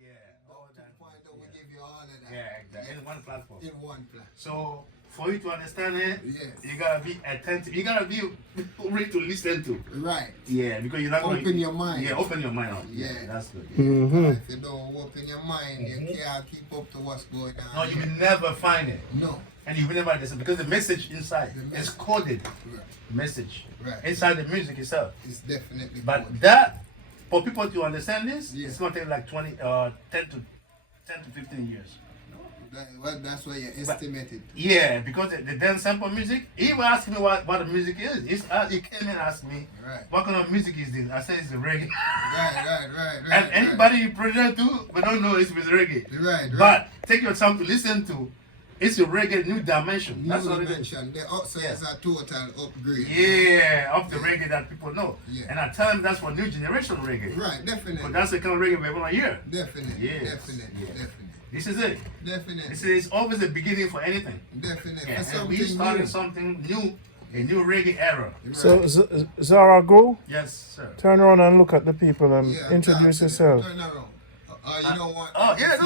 Yeah, all that. We give you all of that. Yeah, exactly. In one platform. In one platform. So for you to understand it, yes, you gotta be attentive. You gotta be ready to listen to. Right. Yeah, because you're not open going your mind. Yeah, open your mind. Yeah, that's good. Yeah. If you don't open your mind, you can't keep up to what's going on. No, you will never find it. No. And you will never listen because the message inside is coded. Right. Message. Right. Inside the music itself. It's definitely But coded. that, for people to understand this, it's going to take like 10 to 15 years. Well, that's why you estimated. Yeah, because the dance sample music, he was asking me what the music is. He came and asked me, what kind of music is this? I said it's a reggae. Right. And anybody you present to, we don't know it's with reggae. Right. But take your time to listen to. It's a reggae new dimension. New That's dimension. what it is. Also is a total upgrade. Yeah, of the reggae that people know. Yeah. And I tell them that's for new generation reggae. Right, definitely. But that's the kind of reggae we're going to hear. Definitely. Yes. Definitely. This is it. Definitely. This is always the beginning for anything. Definitely. Yeah. For And we something started new. something new, a new reggae era. Right. So, Zarago, Yes, sir. turn around and look at the people and Yeah, introduce yourself. Turn around. You don't want. Oh, yeah,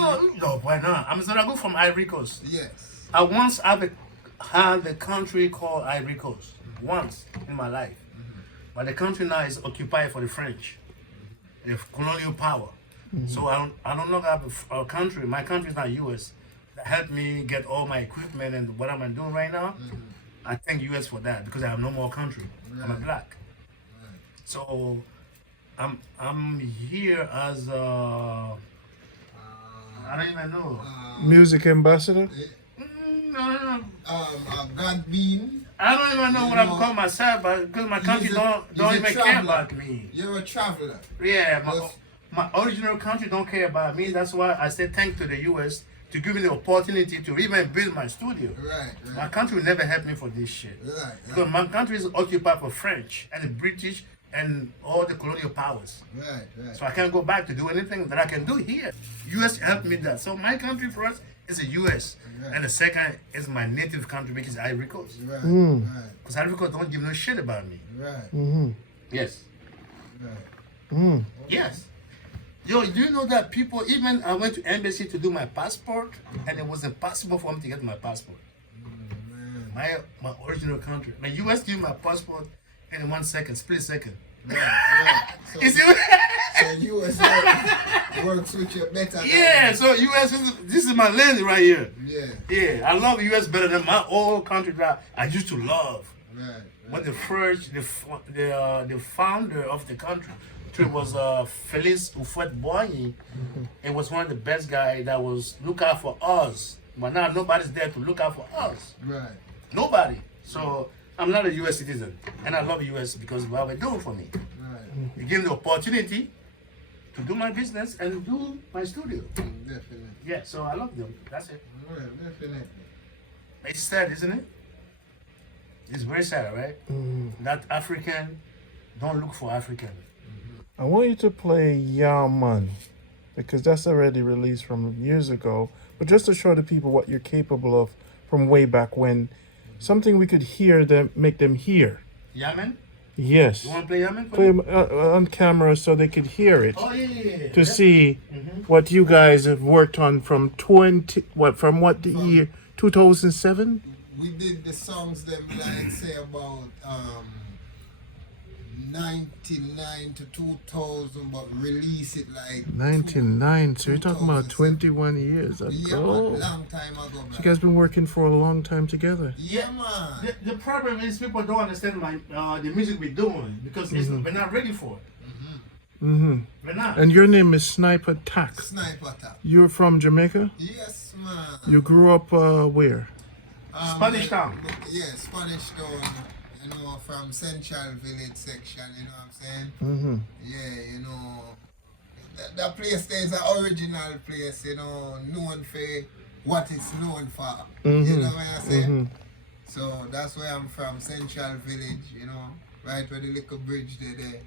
no, why not? I'm Zarago from Ivory Coast. Yes. I once had a country called Ivory Coast. Once in my life. But the country now is occupied for the French. The colonial power. So I don't know have a country. My country is not U.S. that helped me get all my equipment and what I'm doing right now. I thank U.S. for that because I have no more country. I'm a black. So I'm here as I don't even know. Music ambassador? No. God being. I don't even know what I'm calling myself, but because my country don't even care about me. You're a traveler. Yeah, my original country don't care about me. That's why I say thank to the U.S. to give me the opportunity to even build my studio. Right. My country will never help me for this shit. Right. Because my country is occupied for French and the British and all the colonial powers. Right. So I can't go back to do anything that I can do here. U.S. helped me that. So my country first is the U.S. And the second is my native country, which is Ivory Coast. Right. Because Ivory Coast don't give no shit about me. Right. Yes. Right. Yes. Yo, do you know that people, even I went to embassy to do my passport, and it was impossible for me to get my passport. My original country. My U.S. gave me my passport in 1 second, split second. Right. So, You see? so U.S. works with you better. Yeah, so U.S. This is my land right here. Yeah. Yeah, I love U.S. better than my old country that I used to love. Right. When the founder of the country, it was Félix Houphouët-Boigny. It was one of the best guys that was look out for us. But now nobody's there to look out for us. Right. Nobody. So I'm not a U.S. citizen, and I love U.S. because of what they're doing for me. Right. They give me the opportunity to do my business and do my studio. Definitely. Yeah, so I love them. That's it. Right. Definitely. It's sad, isn't it? It's very sad, right? That African don't look for African. I want you to play Yaman, because that's already released from years ago. But just to show the people what you're capable of from way back when, something we could hear them, make them hear. Yaman? Yes. You want to play Yaman? Play 'em, on camera so they could hear it. Oh yeah. To see what you guys have worked on from what the year 2007? We did the songs them like say about 99 to 2000, but release it like 99. So you're talking about 21 years ago. Yeah, man, long time ago. So you guys been working for a long time together. Yeah, man. The problem is people don't understand the music we're doing because we're not ready for it. We're not. And your name is Sniper Tack. Sniper Tack. You're from Jamaica? Yes, man. You grew up where? Spanish Town. Yeah, Spanish Town. You know, from Central Village section. You know what I'm saying? Yeah, you know, that place there is an original place. You know, known for what it's known for. You know what I'm saying? So that's where I'm from, Central Village. You know, right where the little bridge there.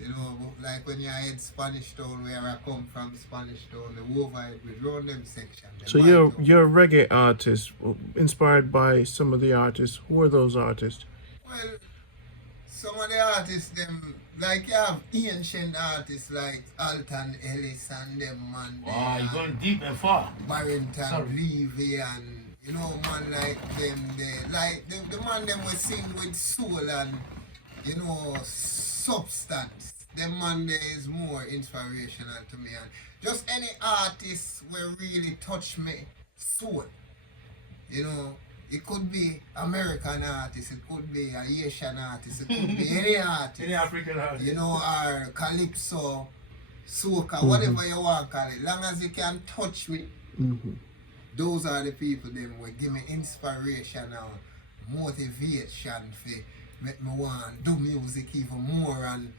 You know, like when you head Spanish Town, where I come from, Spanish Town, the over it, we run them section. So you're a reggae artist, inspired by some of the artists. Who are those artists? Well, some of the artists, them like you have ancient artists like Alton, Ellis and them man. Wow, you're going deep and far. Barrington, Sorry. Levy and you know man like them they like the man them will sing with soul and you know substance. Them man there is more inspirational to me and just any artist will really touch me soul. You know, it could be American artist, it could be a Asian artist, it could be any artist. Any African artist. You know, or calypso, soca, whatever you want to call it. Long as you can touch me, those are the people them will give me inspiration and motivation for make me want do music even more and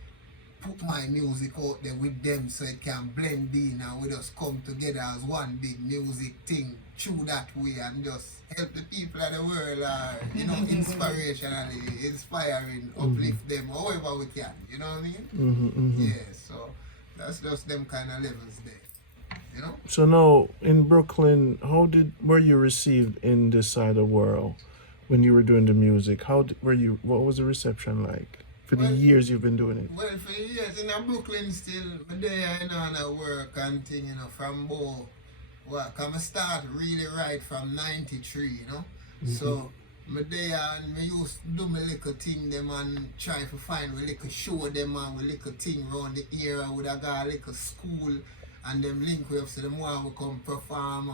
put my music out there with them so it can blend in and we just come together as one big music thing through that way and just help the people of the world you know, inspirationally, inspiring, uplift them however we can, you know what I mean? Yeah, so that's just them kind of levels there, you know? So now in Brooklyn, were you received in this side of the world when you were doing the music? What was the reception like for the years you've been doing it? Well, for years in Brooklyn still, but there you know, and I work and thing, you know, from both. Well, I start really right from 93, you know. So, me there and me used to do my little thing them and try to find a little show them and a little thing around the area. Would I got a little school and them link with so them want to come perform.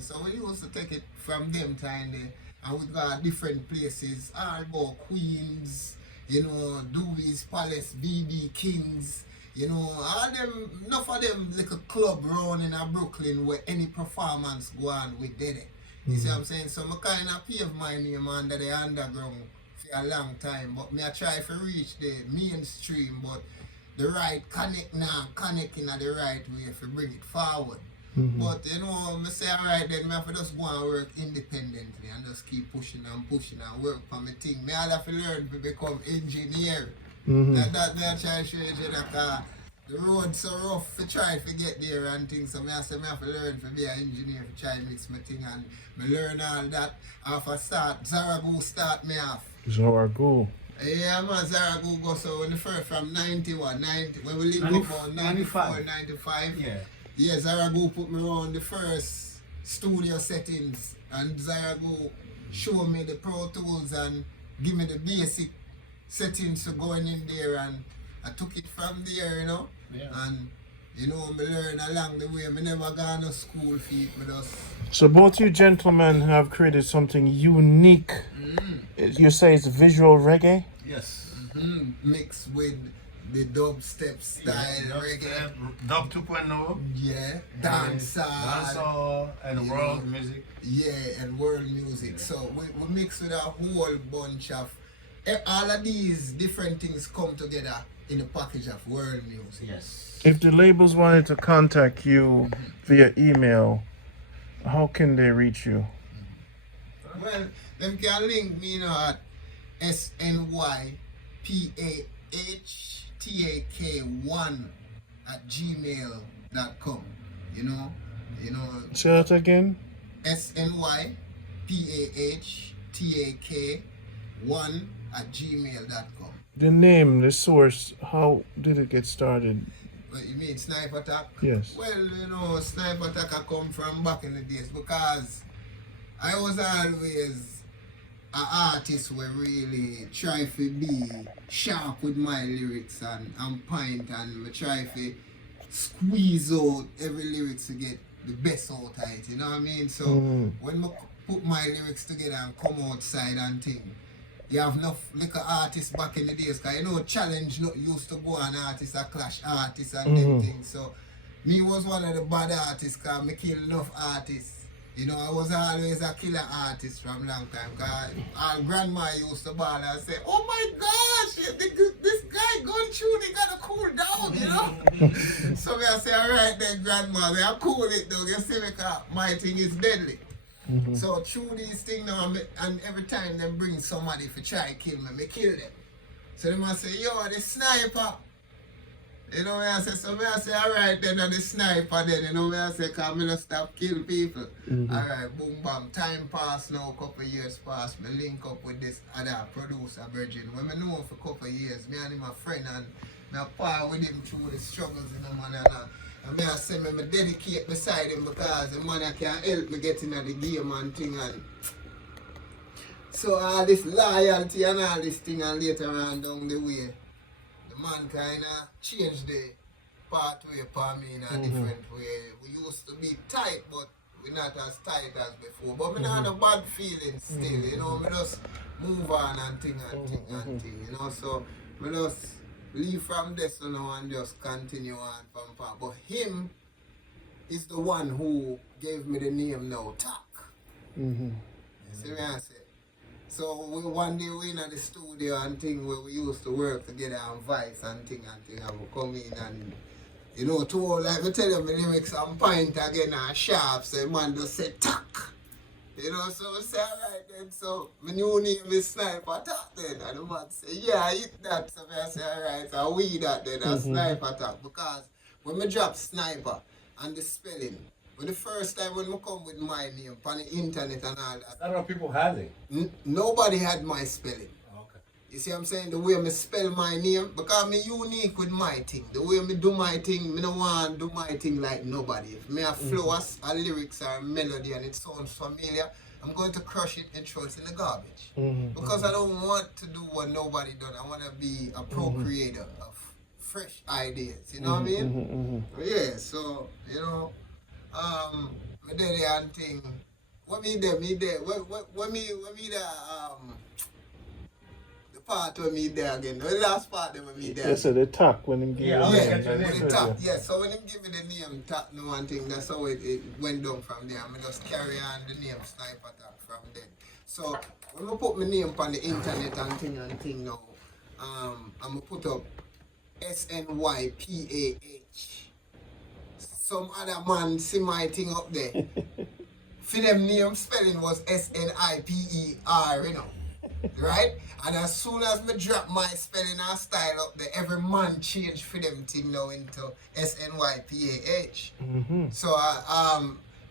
So we used to take it from them time there and we got different places, all about Queens, you know, Dewey's Palace, BB Kings. You know, all them, enough of them like a club round in Brooklyn where any performance go on with did it. You see what I'm saying? So I kind of pave my name under the underground for a long time, but me I try to reach the mainstream, but the right connect in the right way to bring it forward. But you know, I say alright then, I have to just go and work independently and just keep pushing and work for my thing. I have to learn to become engineer. That try to show you that the road so rough to try to get there and things. So I have to learn to be an engineer to try and mix my thing and I learn all that. After start, Zaragoza start me off. Zaragoza. Yeah man, Zaragoza go so when the first from 91, 90, when we live up about 94, 95. Yeah, Zaragoza put me on the first studio settings and Zaragoza show me the Pro Tools and give me the basic settings for going in there and I took it from there, you know. Yeah. And you know, I learn along the way. I never got no school feet with us. So both you gentlemen have created something unique. You say it's visual reggae? Yes. Mixed with the dubstep style reggae. Dub 2.0. Yeah. Dancehall and world music. Yeah, and world music. Yeah. So we mix with a whole bunch of all of these different things come together in a package of world music. Yes. If the labels wanted to contact you via email, how can they reach you? Well, them can link me, you know, at snypahtak1@gmail.com. You know. Say that again. snypahtak1@gmail.com. The name, the source, how did it get started? Well, you mean Sniper Attack? Yes. Well, you know, Sniper Attack I come from back in the days because I was always an artist who really try to be sharp with my lyrics and point and I try to squeeze out every lyrics to get the best out of it, you know what I mean? So when I put my lyrics together and come outside and think, you have enough little artists back in the days, because you know challenge not used to go on artists and clash artists and them things. So me was one of the bad artists because I kill enough artists. You know, I was always a killer artist from long time because our grandma used to ball and say, oh my gosh, this guy going through, they gotta cool down, you know? So I say, alright then grandma, they are cool it though, you see because my thing is deadly. So through these things now, and every time they bring somebody to try to kill me, I kill them. So they must say, yo, the sniper. You know what I say? So I say, alright then, the sniper then, you know what I say, because I don't stop kill people. Alright, boom, bam, time pass now, couple years pass, I link up with this other producer, Virgin. When I know him for a couple years, me and him a friend, and I part with him through the struggles, you know, man. And I say, me dedicate beside him because the man can help me get into the game and thing. And so all this loyalty and all this thing, and later on down the way, the man kind of changed the pathway for me in a different way. We used to be tight, but we're not as tight as before. But we not have no bad feelings still, you know. We just move on and thing and thing and thing, you know. So we just leave from this, you know, and just continue on from part. But him is the one who gave me the name now, Tak. See what I say? So one day we in the studio and thing where we used to work together and Vice and thing, and we come in and, you know, to all, like I tell you, my lyrics and point again and sharp, so the man just say Tak. You know, so I say, alright then, so my new name is Sniper Tak then. And the man say, yeah, I hit that. So I say, alright, so we that then, a Sniper Tak. Because when I drop Sniper and the spelling, but the first time when I come with my name on the internet and all that, I don't know if people had it. Nobody had my spelling. Oh, okay. You see what I'm saying? The way I spell my name, because I'm unique with my thing. The way I do my thing, I don't want to do my thing like nobody. If me have flows, a lyrics or a melody and it sounds familiar, I'm going to crush it and throw it in the garbage. Because I don't want to do what nobody done. I want to be a procreator of fresh ideas. You know what I mean? Yeah, so, you know, my daddy and thing. What me there? What me the part when me there again. The last part when me there. Yes, so the Tak when him give Yeah, you yeah, the name. the Tak. Yeah, so when him give me the name Tak, no one thing, that's how it went down from there. I just carry on the name Sniper Tak from then. So when I put my name on the internet and thing now, I'm gonna put up SNYPAH. Some other man see my thing up there. For them name spelling was SNIPER, you know. Right? And as soon as me drop my spelling and style up there, every man change for them thing now into SNYPAH. So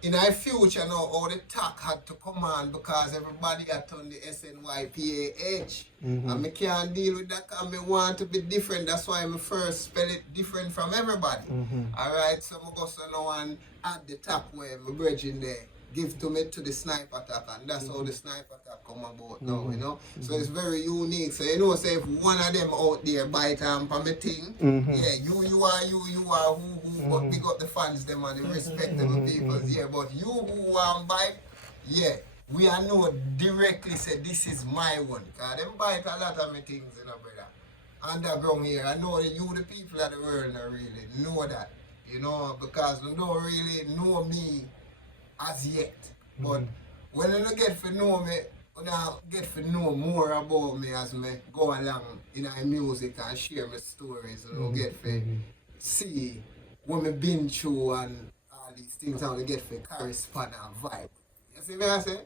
in our future now, all the Tak had to come on because everybody had done the SNYPAH. And I can't deal with that because I want to be different. That's why I first spell it different from everybody. Alright, so I go so now and add the Tak where my bridging there. Give to me to the Sniper Tak, and that's how the Sniper Tak come about now, you know. So it's very unique. So you know, say if one of them out there bite for me thing, yeah, you are who but we got the fans them and the respectable people, yeah. But you who bite, yeah, we are know directly say this is my one. Cause them bite a lot of me things, you know, brother. Underground here, I know that you the people of the world don't really know that, you know, because they don't really know me as yet. But when you get to know me, when I get to know more about me as me go along in my music and share my stories, you know, get to see what I've been through and all these things, how to get to correspond and vibe. You see what I say?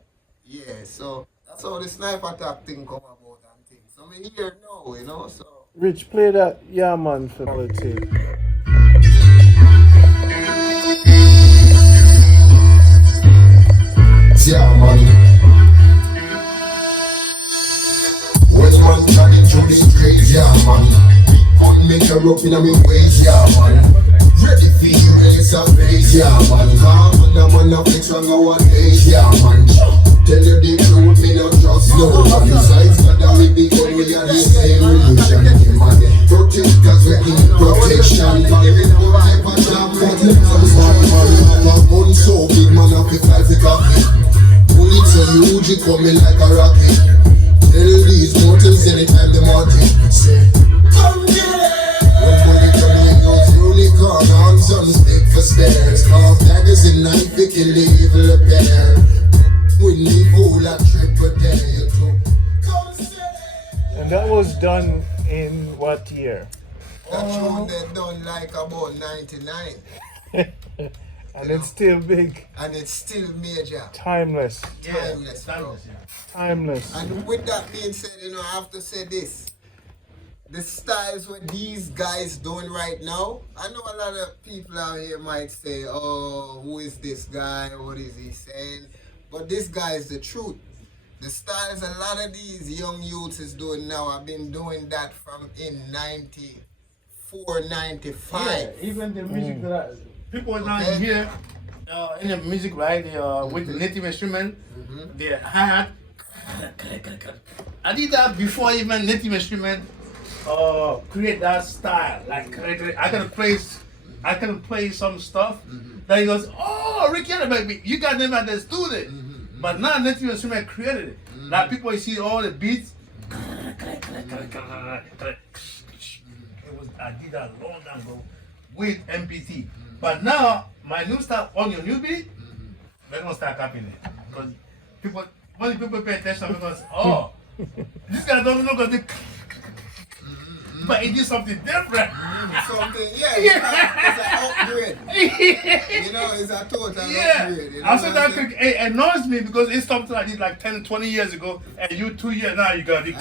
Yeah, so that's how the Sniper Tak thing come about and things. So I'm here now, you know, so. Rich, play that Yeah Man fidelity. Yeah, man. When man turning to the street, yeah, man. Couldn't make her up in a me ways, yeah, man. Ready for you, Ellis a face, yeah, man. Calm and a man a fix wrong nowadays, yeah, man. Tell you the truth, me not trust no one. Besides, God, we because we are the same religion. Protectors, we in protection. Never jam, but I'm a gun so big, man, I feel like a coffee. Bullets so huge, it coming like a rocket. Tell these mortals anytime they want it. Say, come get it! When bullet coming out, unicorn, arms on stick for spares. Carve daggers and knife, we kill the evil pair. We leave all that trip a day or two. Come get it! And that was done in what year? That tune they done like about 99. And it's still big. And it's still major. Timeless. Timeless, bro. Timeless. And with that being said, you know, I have to say this. The styles what these guys doing right now, I know a lot of people out here might say, oh, who is this guy? What is he saying? But this guy is the truth. The styles a lot of these young youths is doing now, I've been doing that from in 94, 495. Yeah, even the music that people are not here in the music, right? They with the native instrument, they had. I did that before even native instrument create that style. Like I can play some stuff that he goes, oh, Ricky, baby, you guys never understood it. But now native instrument created it. Like people, you see all the beats. I did that long time ago with MPT. But now my new stuff on your new beat, they're gonna start copying it. Because people, when people pay attention, because this guy doesn't look at the but he did something different. It's an upgrade. You know, it's a total upgrade. You know also that it annoys me because it's something I did like 10, 20 years ago, and you 2 years now you got it.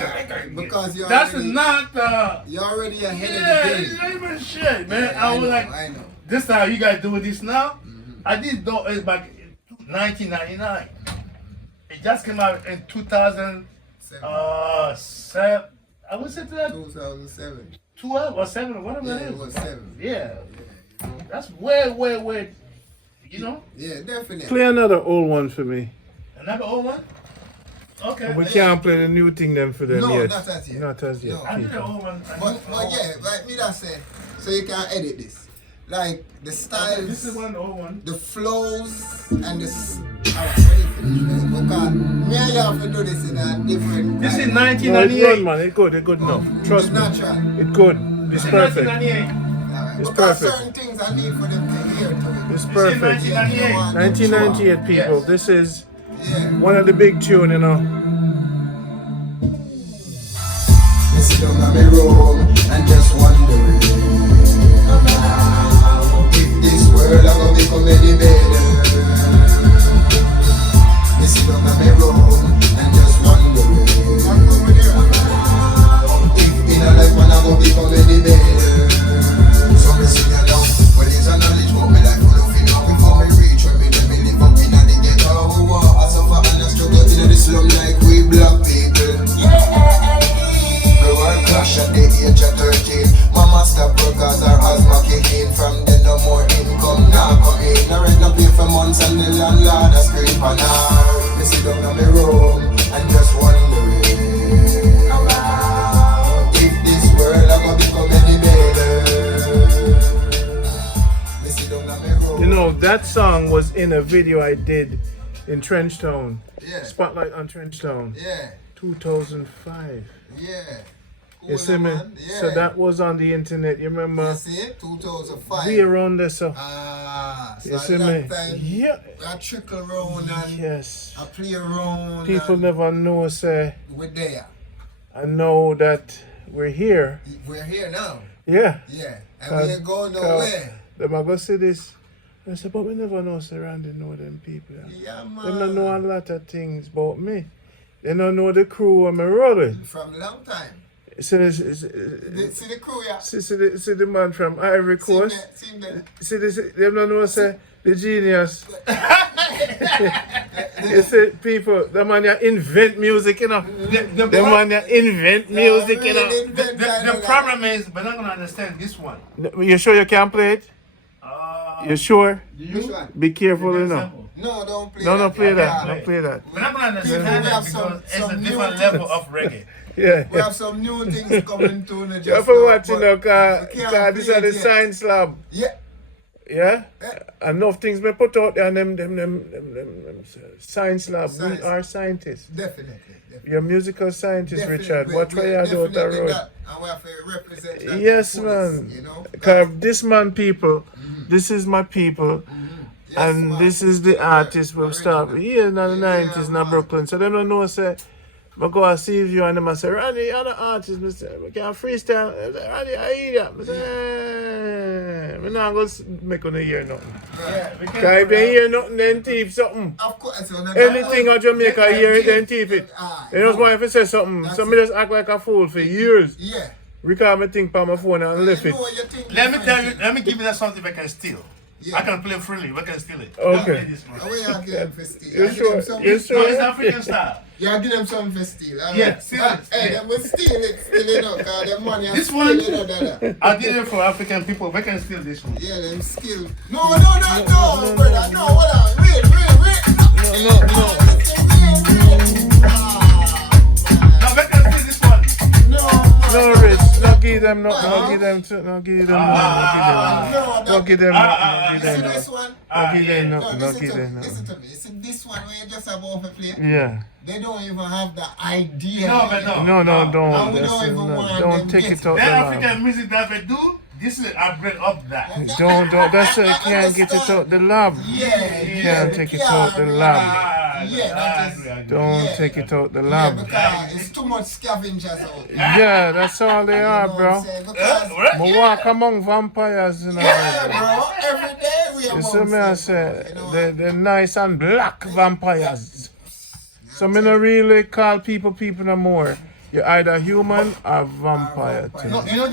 Because you're that's already, not you're already ahead of the game. It's not even shit, man. Yeah, I was I know. this is how you guys doing this now. I did it back in 1999. It just came out in 2007. I would say that 2007. 12 or 7, whatever it It is. was 7. Yeah. That's way, you know? Yeah, definitely. Play another old one for me. Another old one? Okay. We can't play the new thing then for them No, yet. not as yet. Not as yet. No. I did the old one. But yeah, like me that say, so you can edit this. Like the styles, This is one, the old one. the flows, and the. Alright, when you finish, man. Because me and you have to do this in a different. This is No, it's 1998. good, man. It's good enough. Trust It's me. natural. It's good. It's perfect. 1998. Alright, It's because perfect. certain things I need for them to hear to it. It's This is perfect. 1998. 1998, people. Yes. This is Yeah. one of the big tune, you know. Me sit down in my room and just wondering if this world a gonna become any better. Me sit down in my room and just wondering if in a life man a gonna become any better. So me sing along. Well, there's a knowledge about me life full of it now. Before me reach where me then me live up in the ghetto. I suffer and I struggle in the slum like we black people. Clash at the age of 13. Mama stop work cause her asthma kick in. From then no more income now come in. I rent no pay for months and the landlord a scream on her. Me sit down in my room and just wondering if this world a gonna become any better. Me sit down in my room. You know, that song was in a video I did in Trenchtown. Yeah. Spotlight on Trenchtown. Yeah. 2005. Yeah. You see me? Yeah. So that was on the internet. You remember? You see it? 2005. We around there, so. So You see at me? that time, Yeah. I trickle around and Yes. I play around. People and never know, say, we're there. I know that we're here. We're here now. Yeah. Yeah. And we ain't going Cause nowhere. them I go see this. I say, but we never know surrounding know them people. Yeah, man. They don't know a lot of things about me. They don't know the crew I'm rolling. From a long time. See this, See the crew, yeah. see the man from Ivory Coast. See that. See this, them don't know say the genius. You see people, the man that invent music, you know. The man that invent music, you know. The problem is, we're not going to understand this one. You sure you can play it? You sure? Which one? Be careful, you know. Example. No, don't play No, that. don't play that. Yeah. Don't play that. We're not going to People, understand we it have because it's a some different new level of reggae. Yeah. We have some new things coming to the You have to watch, you but know, we cause can't this play is the it yet. science lab. Yeah. Yeah? Enough things me put out there and them science lab. We Science. are scientists. Definitely. You're a musical scientist, Definitely. Richard. Watch where you do out the Definitely road. that. And we have to represent that Yes, to the fullest, man. You know? Cause this man people, this is my people. Yes, And man. this is the artist we start with here in the 90s in man. Brooklyn. So they don't know, say, I go and see you and them and say, Randy, you're the artist. I say, we can't freestyle. I say, Randy, I hear that. I say, I'm not going to make you hear nothing. Yeah, we Because if you hear nothing, then thief something. Of course. So Anything out Jamaica hear it, then thief it. Ah, You know why if you say something, That's somebody just act like a fool for years. Yeah. Record my thing on my phone and left You it. know what you think Let me is tell you, fine. let me give you that something I can steal. Yeah. I can play freely, we can steal it. Okay. Don't play this one. We are getting for steal. You I give sure? them some- You No, sure? it's African style. Yeah, give them something for steal. All Yeah, right. steal it. Hey, Yeah. them will steal it, you know, because the money is This steal, one, you know, that. I did it for African people. We can steal this one. Yeah, them skill. No, brother. No, hold on. Wait. No, we can steal this one. No, Rich, don't give them, no, give them, no, give them, No, no, give them, no, give them, You see no, this one? give them, no, listen give to them, me. no. Listen to me. You see this one where you just have off a play? Yeah. They don't even have the idea. No, but no. No, And don't. we don't even want Don't them take get it out the That lab. African music that we do, this is I bring up that. Don't. That's why you can't get it out the lab. Yeah, You can't take it out the lab. Yeah, that is. Don't take it out the Yeah, lab. because it's too much scavengers out. Yeah, that's all they are, You know what bro. I'm saying? Because, I walk among vampires, you know. yeah, bro. Every day we You amongst see me, I them, say, you know. they're nice and black vampires. So me not really call people no more. You're either human or vampire. thing. No, you know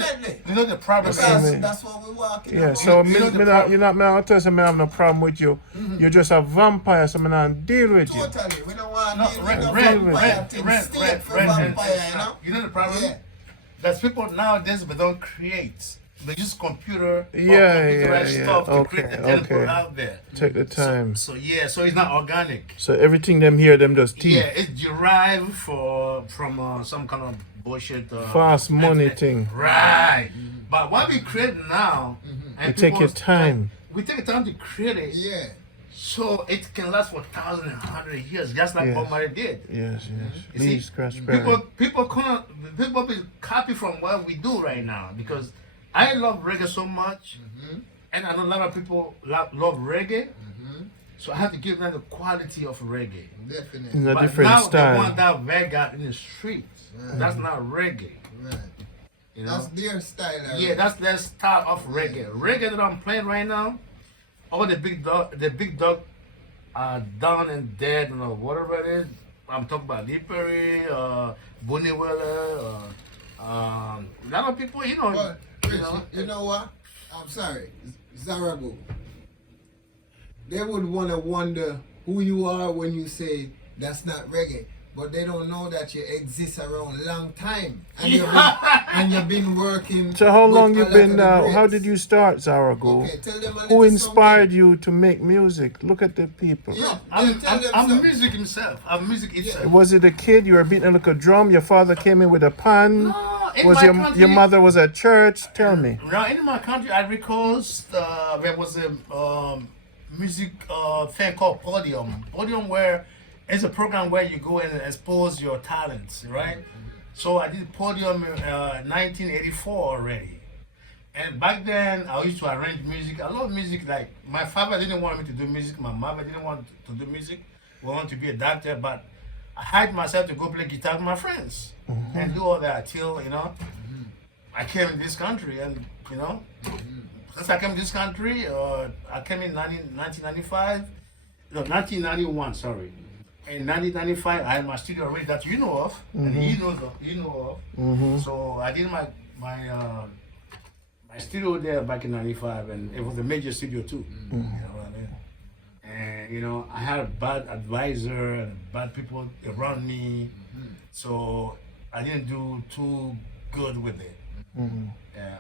the problem is. Because- That's what we walking Yeah, about. so You me, know the me not, you're not, me not tell you, me have no problem with you. You're just a vampire, so me not deal with you. Totally. We don't want No, to red, vampire thing. red, Stay red, for red, vampire, you know? You know the problem? Yeah. There's people nowadays but don't create. They use computer or Yeah, computerized yeah. stuff to Okay, create the tempo okay. out there. Take the time. So it's not organic. So everything them hear them just teeth. Yeah, it's derived from some kind of bullshit. Fast money thing. Right. But what we create now, and You take people your time. we take time to create it, Yeah. so it can last for 1,100 years, just like Yes. Bob Marley did. Yes. You see, Leave scratch burn. people will copy from what we do right now because I love reggae so much, and I know a lot of people love reggae, so I have to give them the quality of reggae. Definitely. In a But different now they want style. that reggae in the streets. That's not reggae, Right. you know. That's their style. Yeah, that's their style of reggae. Reggae that I'm playing right now, all the big dog are done and dead, you know, whatever it is. I'm talking about Lee Perry, Bonnie Weller, a lot of people, you know. But, Rich, you know what? I'm sorry. Zarago. They would want to wonder who you are when you say that's not reggae. But they don't know that you exist around a long time. And you've been working. So how with long a you lot been of the now? How greats. did you start, Zarago? Okay, tell them a Who little inspired you to make music? Look at the people. something. Yeah, I'm tell them I'm something. music himself. I'm music itself. Was it a kid? You were beating a little drum. Your father came in with a pan. No, in Was my your country, mother was at church? Tell me. Now in my country, Ivory Coast, there was a music thing called Podium. Podium where it's a program where you go and expose your talents, right? So I did Podium in 1984 already. And back then, I used to arrange music. I love music. Like, my father didn't want me to do music. My mother didn't want to do music. We wanted to be a doctor, but I hired myself to go play guitar with my friends and do all that till, you know, I came in this country and, you know, since I came in this country, I came in 1991, sorry. In 1995, I had my studio already that you know of, and you know of. So I did my studio there back in 95, and it was a major studio too. You know what I mean? And you know, I had a bad advisor and bad people around me, so I didn't do too good with it.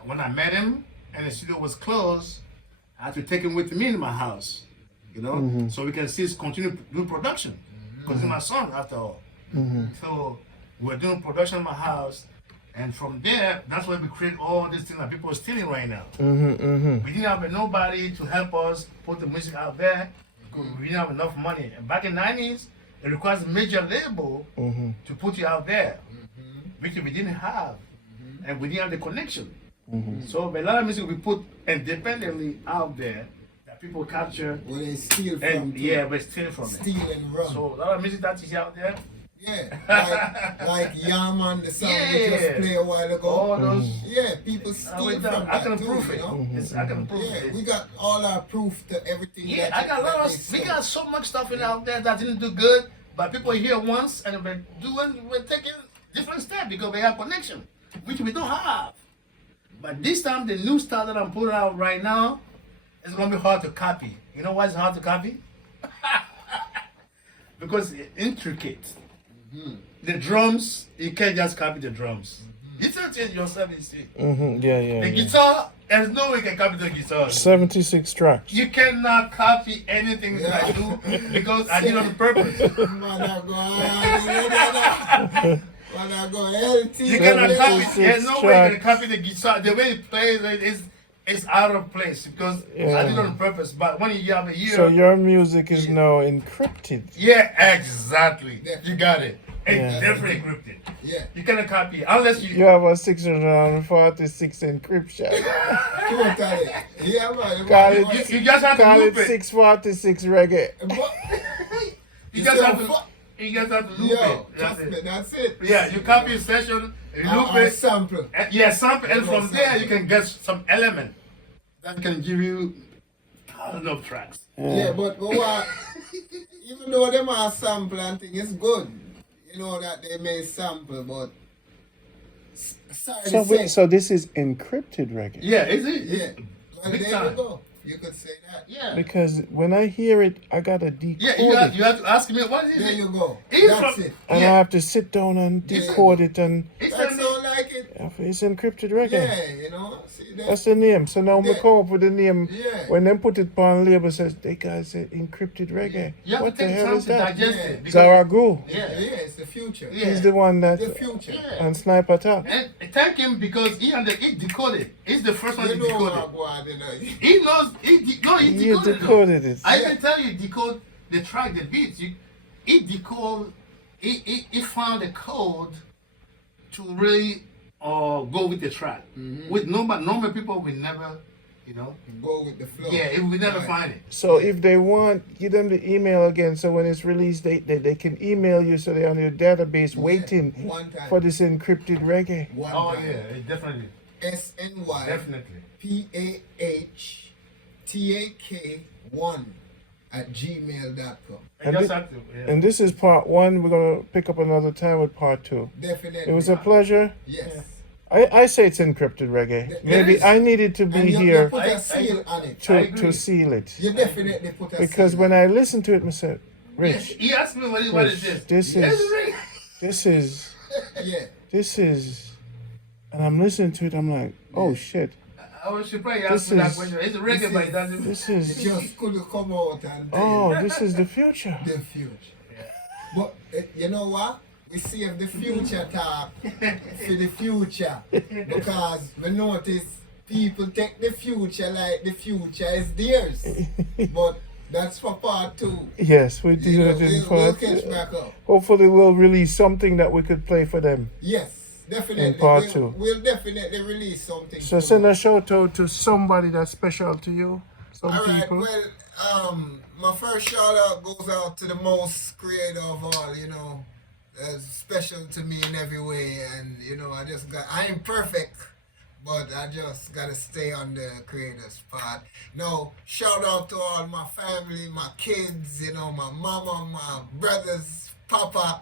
When I met him and the studio was closed, I had to take him with me in my house, you know, so we can still continue doing production. Because he's my son, after all. So we're doing production in my house, and from there, that's where we create all these things that people are stealing right now. We didn't have nobody to help us put the music out there because we didn't have enough money. And back in the 90s, it requires a major label to put you out there, which we didn't have, and we didn't have the connection. So a lot of music we put independently out there that people capture. Where they steal from. And yeah, but steal from it. Steal and run. So a lot of music that is out there. Yeah. Like Yaman, the song we just played a while ago. All those. Yeah, people steal from that I can too, prove you it. know? I can prove Yeah, it. we got all our proof to everything. Yeah, that I got a lot that of. they We sell. got so much stuff in out there that didn't do good, but people hear once and we're taking different steps because we have connection, which we don't have. But this time, the new style that I'm putting out right now, it's gonna be hard to copy. You know why it's hard to copy? Because it's intricate. The drums, you can't just copy the drums. You tell it yourself, you see. Yeah. The guitar, there's no way you can copy the guitar. 76 tracks. You cannot copy anything that I do because I did it on purpose. You cannot copy. There's no way you can copy the guitar. The way it plays is out of place because I did it on purpose. But when you have a ear, So your music is now encrypted. yeah, exactly. You got it. It's definitely encrypted. Yeah. You cannot copy it unless You you. have a 646 encryption. Totally. Yeah, man. Call it- You just have to Call it loop it. 646 reggae. You just have to. You just have to loop Yo, it. trust me, that's it. Yeah, you copy a session, you loop I it. sample. Yeah, sample, and from there you can get some element that can give you thousands of tracks. Yeah, but what? Even though them are sample and thing, it's good. You know that they may sample, but sorry to say. So this is encrypted reggae. Yeah, is it? Yeah. Well, Big there time. you go. You could say that. Yeah. Because when I hear it, I gotta decode Yeah, it. you have to ask me what is There it? you go. It's That's from- it. And Yeah. I have to sit down and decode it, and It's That's a so like it. it's encrypted reggae. Yeah, you know. See that? That's the name. So now we Yeah. come up with the name. Yeah. When they put it on label, says they guys say encrypted reggae. You have What to the take hell time is to that? digest Yeah. it. because- Zaragoza. Yeah. Yeah, it's the future. Yeah. He's the one that The future. Yeah. and Sniper Talk. And thank him because he decoded. He's the first one You to know decode what it. go on, you know. He knows. He You decoded it. decoded it. I can tell you, decode the track, the beats. He decode. He found a code to really go with the track. With normal people will never, Go with the flow. yeah, we never Right. find it. So if they want, give them the email again. So when it's released, they can email you. So they're on your database waiting One time. for this encrypted reggae. One Oh time. yeah, definitely, SNY definitely. PAHTAK1 I just have to. Yeah. And this is part one. We're gonna pick up another time with part two. Definitely. It was a pleasure. Yes. I say it's encrypted reggae. Maybe is. I needed to be And you here put I- a seal on it. I to agree. seal it. You definitely put a Because seal when I listened to it, I said, Rich, He asked me what is this? This Yes, is- Ray. Yeah. this is, and I'm listening to it. I'm like, oh shit, I was surprised you This asked me that is- question. It's a reggae, but it doesn't. this It is, just could come out and oh, this is the future. the future. But you know what? We save the future talk for the future because we notice people take the future like the future is theirs. But that's for part two. Yes, we You do know, it in we'll part. catch back up. Hopefully, we'll release something that we could play for them. Yes, definitely. In part we'll, two. We'll definitely release something. So for send them. a shout out to somebody that's special to you. Some All right. people. Well, my first shout out goes out to the most creative of all. You know, special to me in every way, and I ain't perfect, but I just gotta stay on the creator's part. No, shout out to all my family, my kids, my mama, my brothers, papa,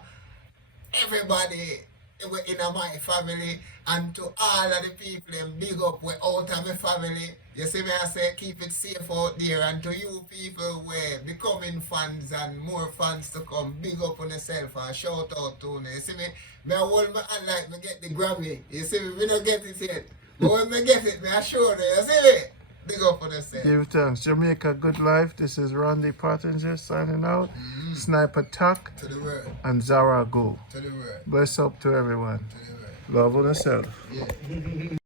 everybody in my family, and to all of the people and big up we out of my family. You see me, I say keep it safe out there, and to you people we're becoming fans and more fans to come, big up on yourself and shout out to you. You see me I hold my hand like me get the Grammy. You see me don't get it yet. But when me get it, I show you. You see me? Big up on yourself. Give thanks. Jamaica Good Life. This is Randy Pottinger signing out. Sniper Talk To the world. and Zara Go. To the world. Bless up to everyone. To the world. Love on yourself. Yeah.